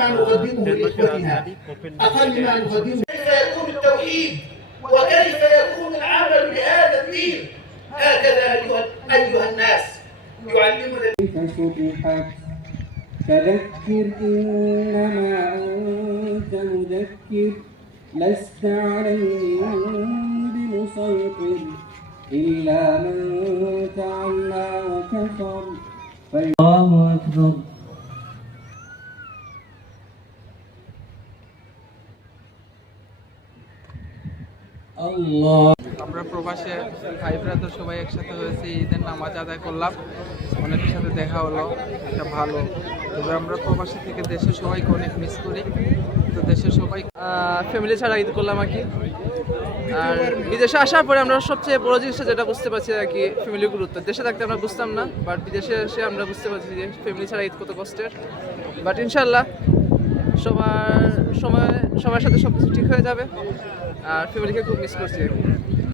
نقدمه لإخوتنا أقل ما نقدمه كيف يكون التوحيد وكيف يكون العمل بهذا الدين هكذا أيها الناس يعلمنا كيف فتحت فذكر إنما أنت مذكر لست عليهم بمسيطر إلا من تولى وكفر الله أكبر আল্লাহ। আমরা প্রবাসে ভাই ব্রাদার সবাই একসাথে হয়েছি, ঈদের নামাজ আদায় করলাম, অনেকের সাথে দেখা হলো, এটা ভালো। তবে আমরা প্রবাসী থেকে দেশের সবাইকে অনেক মিস করি, তো দেশের সবাই ফ্যামিলি ছাড়া ঈদ করলাম আর কি। আর বিদেশে আসার পরে আমরা সবচেয়ে বড় জিনিসটা যেটা বুঝতে পারছি আর কি, ফ্যামিলির গুরুত্ব। দেশে থাকতে আমরা বুঝতাম না, বাট বিদেশে এসে আমরা বুঝতে পারছি যে ফ্যামিলি ছাড়া ঈদ কত কষ্টের। বাট ইনশাল্লাহ সবার সাথে সব কিছু ঠিক হয়ে যাবে, আর ফ্যামিলিকে খুব মিস করছি।